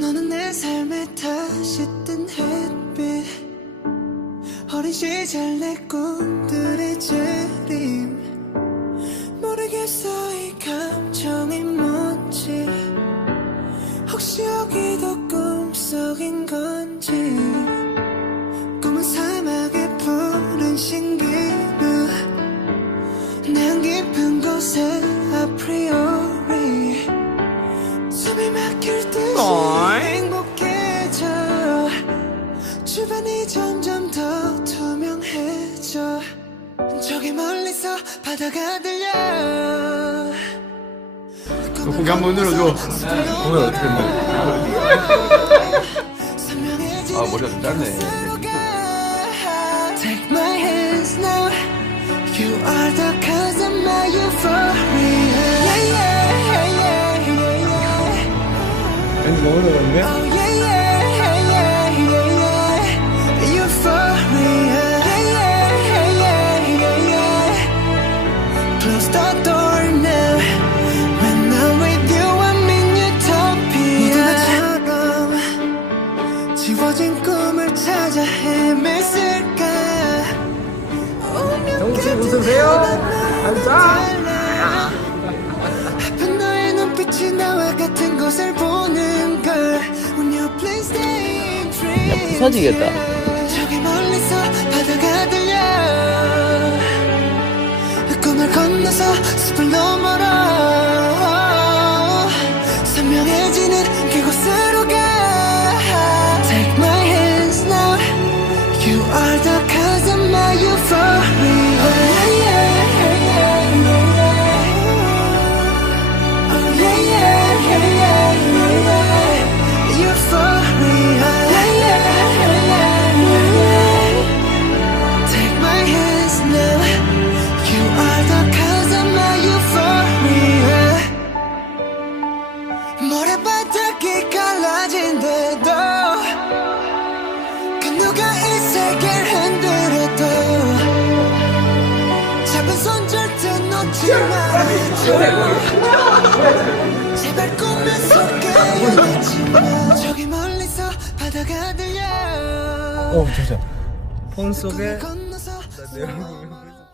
너는 내 삶에 다시 뜬 햇빛 어린 시절 내 꿈들의 재림 모르겠어 이 감정이 뭔지 혹시 여기도 꿈속인 건지 꿈은 사막의 푸른 신기루 난 깊은 곳에 아프리오리 숨이 막힐 듯이 행복해져 주변이 점점 더 투명해져 저기 멀리서 바다가 들려 고개 한번 흔들어줘. 오늘 어떻게 했나? 아 머리가 좀 짧네. Take my hands now You are the cause of my euphoria Yeah yeah yeah yeah yeah 왠지 너무 잘하는데? Oh yeah yeah yeah yeah yeah Euphoria Yeah yeah yeah yeah yeah Close the door now When I'm with you I'm in utopia 모두 나처럼 지워진 꿈을 찾아 헤맸을까 정치 웃으세요. 앉아. 아픈 너의 눈빛이 나와 같은 것을 보는 걸 When you play stay dream 부서지겠다. 저기 멀리서 바다가 들려 꿈을 건너서 숲을 너머로 선명해지는 그곳으로 가 Take my hands now You are the cause of my euphoria Oh yeah yeah yeah yeah yeah Oh yeah yeah yeah yeah yeah Euphoria Yeah yeah yeah yeah yeah Take my hands now You are the cause of my euphoria 모래바닥이 갈라진데도 그 누가 이 세계를 흔들어도 잡은 손 절대 놓지 말아줘 제발 꿈의 속에 있지 마 저기 멀리서 바다가 들려 잠시만. 폰 속에 꿈을 건너서 내 얼굴을